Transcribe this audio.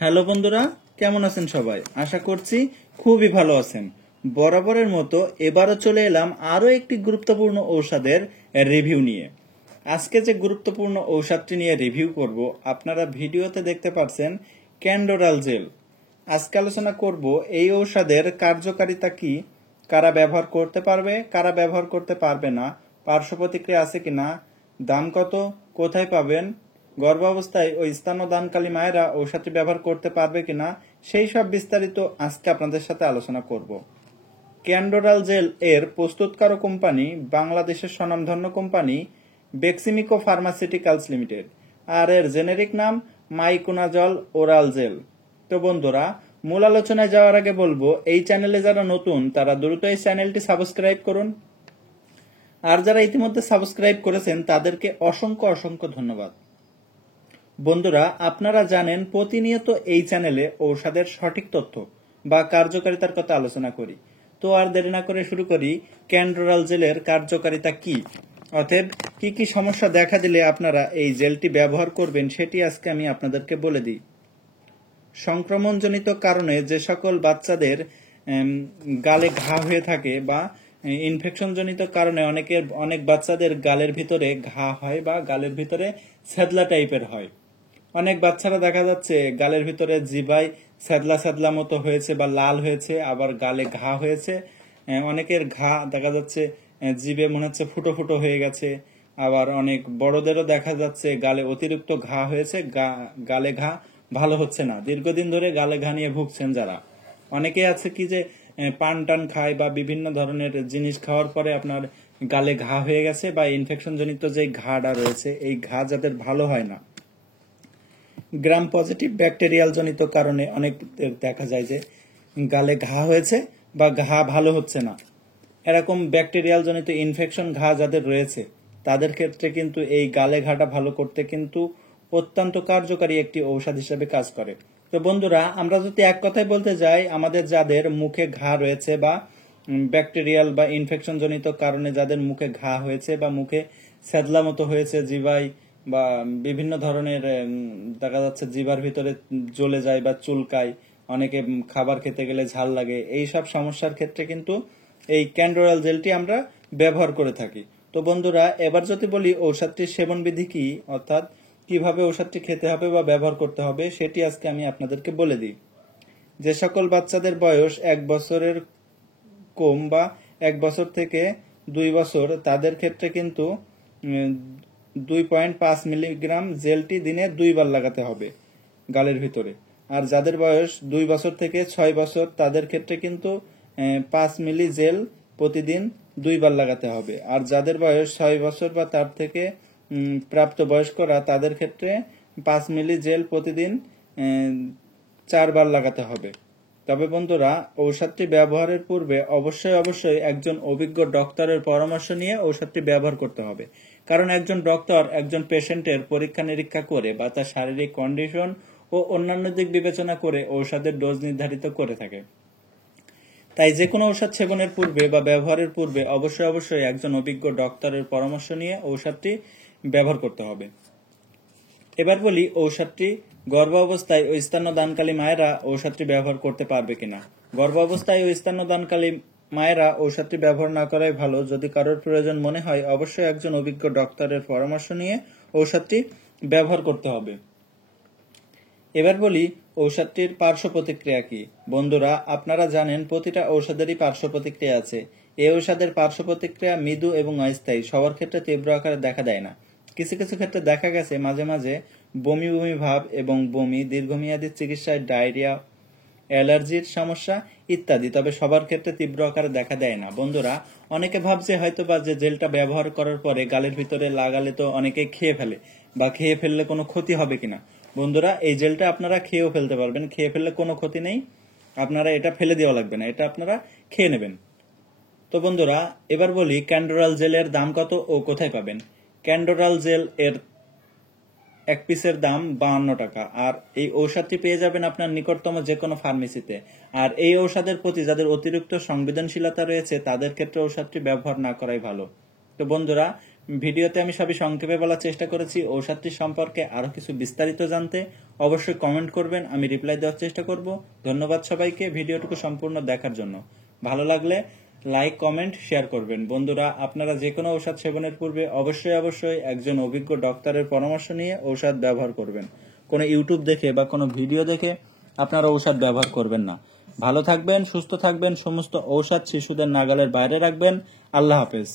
Hello বন্ধুরা, কেমন আছেন সবাই? আশা করছি খুবই ভালো আছেন। বরাবরের মতো এবারও চলে এলাম আরও একটি গুরুত্বপূর্ণ ঔষধের রিভিউ নিয়ে। আজকে যে গুরুত্বপূর্ণ ঔষধটি নিয়ে রিভিউ করব, আপনারা ভিডিওতে দেখতে পাচ্ছেন ক্যান্ডোরাল জেল। আজকে আলোচনা করব এই ঔষধের কার্যকারিতা কি, কারা ব্যবহার করতে পারবে, কারা ব্যবহার করতে পারবে না, পার্শ্ব প্রতিক্রিয়া আছে কিনা, দাম কত, কোথায় পাবেন, গর্ভাবস্থায় ও স্তন্যদানকালী মায়েরা ঔষধটি ব্যবহার করতে পারবে কিনা, সেই সব বিস্তারিত আজকে আপনাদের সাথে আলোচনা করব। ক্যান্ডোরাল জেল এর প্রস্তুতকারক কোম্পানি বাংলাদেশের স্বনামধন্য কোম্পানি বেক্সিমিকো ফার্মাসিউটিক্যালস লিমিটেড, আর এর জেনেরিক নাম মাইকোনাজল ওরাল জেল। তো বন্ধুরা, মূল আলোচনায় যাওয়ার আগে বলবো, এই চ্যানেলে যারা নতুন তারা দ্রুত এই চ্যানেলটি সাবস্ক্রাইব করুন, আর যারা ইতিমধ্যে সাবস্ক্রাইব করেছেন তাদেরকে অসংখ্য অসংখ্য ধন্যবাদ। বন্ধুরা, আপনারা জানেন প্রতিনিয়ত এই চ্যানেলে ঔষধের সঠিক তথ্য বা কার্যকারিতার কথা আলোচনা করি। তো আর দেরি না করে শুরু করি। ক্যান্ডোরাল জেলের কার্যকারিতা কি, অতএব কি কি সমস্যা দেখা দিলে আপনারা এই জেলটি ব্যবহার করবেন সেটি আজকে আমি আপনাদেরকে বলে দিই। সংক্রমণজনিত কারণে যে সকল বাচ্চাদের গালে ঘা হয়ে থাকে বা ইনফেকশনজনিত কারণে অনেক বাচ্চাদের গালের ভিতরে ঘা হয় বা গালের ভিতরে ছ্যাদলা টাইপের হয়। অনেক বাচ্চারা দেখা যাচ্ছে গালের ভিতরে জিভায় ছ্যাদলা ছ্যাদলা মতো হয়েছে বা লাল হয়েছে, আবার গালে ঘা হয়েছে। অনেকের ঘা দেখা যাচ্ছে জিভে মনে হচ্ছে ফুটো ফুটো হয়ে গেছে। আবার অনেক বড়দেরও দেখা যাচ্ছে গালে অতিরিক্ত ঘা হয়েছে, গালে ঘা ভালো হচ্ছে না। দীর্ঘদিন ধরে গালে ঘা নিয়ে ভুগছেন যারা। অনেকে আছে কি যে পান টান খায় বা বিভিন্ন ধরনের জিনিস খাওয়ার পরে আপনার গালে ঘা হয়ে গেছে বা ইনফেকশন জনিত যে ঘাটা রয়েছে, এই ঘা যাদের ভালো হয় না। গ্রাম পজিটিভ ব্যাকটেরিয়াল জনিত কারণে অনেক দেখা যায় যে গালে ঘা হয়েছে বা ঘা ভালো হচ্ছে না। এরকম ব্যাকটেরিয়াল জনিত ইনফেকশন ঘা যাদের রয়েছে তাদের ক্ষেত্রে কিন্তু এই গালে ঘাটা ভালো করতে কিন্তু অত্যন্ত কার্যকারী একটি ঔষধ হিসেবে কাজ করে। তো বন্ধুরা, আমরা যদি এক কথায় বলতে যাই, আমাদের যাদের মুখে ঘা রয়েছে বা ব্যাকটেরিয়াল বা ইনফেকশন জনিত কারণে যাদের মুখে ঘা হয়েছে বা মুখে ছ্যাদলা মতো হয়েছে, জিভায় বা বিভিন্ন ধরনের দেখা যাচ্ছে জিভার ভিতরে জ্বলে যায় বা চুলকায়, অনেকে খাবার খেতে গেলে ঝাল লাগে, এই সব সমস্যার ক্ষেত্রে কিন্তু এই ক্যান্ডোরাল জেলটি আমরা ব্যবহার করে থাকি। তো বন্ধুরা, এবার যদি বলি ঔষধটির সেবন বিধি কি, অর্থাৎ কিভাবে ঔষধটি খেতে হবে বা ব্যবহার করতে হবে, সেটি আজকে আমি আপনাদেরকে বলে দিই। যে সকল বাচ্চাদের বয়স 1 বছরের কম বা 1 বছর থেকে 2 বছর, তাদের ক্ষেত্রে কিন্তু 2.5 মিলিগ্রাম জেলটি দিনে 2 বার লাগাতে হবে গালের ভিতরে। আর যাদের বয়স 2 বছর থেকে 6 বছর, তাদের ক্ষেত্রে কিন্তু 5 মিলি জেল প্রতিদিন 2 বার লাগাতে হবে। আর যাদের বয়স 6 বছর বা তার থেকে প্রাপ্ত বয়স্করা, তাদের ক্ষেত্রে 5 মিলি জেল প্রতিদিন 4 বার লাগাতে হবে। তবে বন্ধুরা, ঔষধটি ব্যবহারের পূর্বে অবশ্যই একজন অভিজ্ঞ ডক্টরের পরামর্শ নিয়ে ঔষধটি ব্যবহার করতে হবে। কারণ একজন ডক্টর একজন পেশেন্টের পরীক্ষা নিরীক্ষা করে বা তার শারীরিক কন্ডিশন ও অন্যান্য দিক বিবেচনা করে ঔষধের ডোজ নির্ধারিত করে থাকে। তাই যে কোনো ঔষধ সেবনের পূর্বে বা ব্যবহারের পূর্বে অবশ্যই একজন অভিজ্ঞ ডক্টরের পরামর্শ নিয়ে ঔষধটি ব্যবহার করতে হবে। এবার বলি ঔষধটি গর্ভাবস্থায় ও স্তন্যদানকালী মায়েরা ঔষধটি ব্যবহার করতে পারবে কিনা। গর্ভাবস্থায় ও স্তন্যদানকালী মায়েরা ঔষধটি ব্যবহার না করাই ভালো। যদি কারোর প্রয়োজন মনে হয়, অবশ্যই একজন অভিজ্ঞ ডক্টরের পরামর্শ নিয়ে ঔষধটি ব্যবহার করতে হবে। এবার বলি ঔষধটির পার্শ্ব প্রতিক্রিয়া কি। বন্ধুরা, আপনারা জানেন প্রতিটা ঔষধেরই পার্শ্ব প্রতিক্রিয়া আছে। এই ঔষধের পার্শ্ব প্রতিক্রিয়া মৃদু এবং অস্থায়ী, সবার ক্ষেত্রে তীব্র আকারে দেখা দেয় না। কিছু কিছু ক্ষেত্রে দেখা গেছে মাঝে মাঝে বমি বমি ভাব এবং বমি, দীর্ঘমেয়াদী চিকিৎসায় ডায়রিয়া, অ্যালার্জির সমস্যা ইত্যাদি, তবে সবার ক্ষেত্রে তীব্র আকারে দেখা দেয় না। বন্ধুরা, অনেকে ভাবছে হয়তোবা যে জেলটা ব্যবহার করার পরে গালের ভিতরে লাগালে তো অনেকে খেয়ে ফেলে বা খেয়ে ফেললে কোনো ক্ষতি হবে কিনা। বন্ধুরা, এই জেলটা আপনারা খেয়েও ফেলতে পারবেন, খেয়ে ফেললে কোনো ক্ষতি নেই। আপনারা এটা ফেলে দেওয়া লাগবে না, এটা আপনারা খেয়ে নেবেন। তো বন্ধুরা, এবার বলি ক্যান্ডোরাল জেলের দাম কত ও কোথায় পাবেন। ক্যান্ডোরাল জেল এর 1 পিসের দাম 52 টাকা। আর এই ঔষধটি পেয়ে যাবেন আপনার নিকটতম যে কোনো ফার্মেসিতে। আর এই ঔষধের প্রতি যাদের অতিরিক্ত সংবেদনশীলতা রয়েছে তাদের ক্ষেত্রে ঔষধটি ব্যবহার না করাই ভালো। তো বন্ধুরা, ভিডিওতে আমি সবই সংক্ষেপে বলার চেষ্টা করেছি। ঔষধটি সম্পর্কে আরো কিছু বিস্তারিত জানতে অবশ্যই কমেন্ট করবেন, আমি রিপ্লাই দেওয়ার চেষ্টা করব। ধন্যবাদ সবাইকে ভিডিওটুকু সম্পূর্ণ দেখার জন্য। ভালো লাগলে লাইক, কমেন্ট, শেয়ার করবেন। বন্ধুরা, আপনারা যে কোনো ঔষধ সেবনের পূর্বে অবশ্যই একজন অভিজ্ঞ ডক্টরের পরামর্শ নিয়ে ঔষধ ব্যবহার করবেন। কোনো ইউটিউব দেখে বা কোনো ভিডিও দেখে আপনারা ঔষধ ব্যবহার করবেন না। ভালো থাকবেন, সুস্থ থাকবেন, সমস্ত ঔষধ শিশুদের নাগালের বাইরে রাখবেন। আল্লাহ হাফেজ।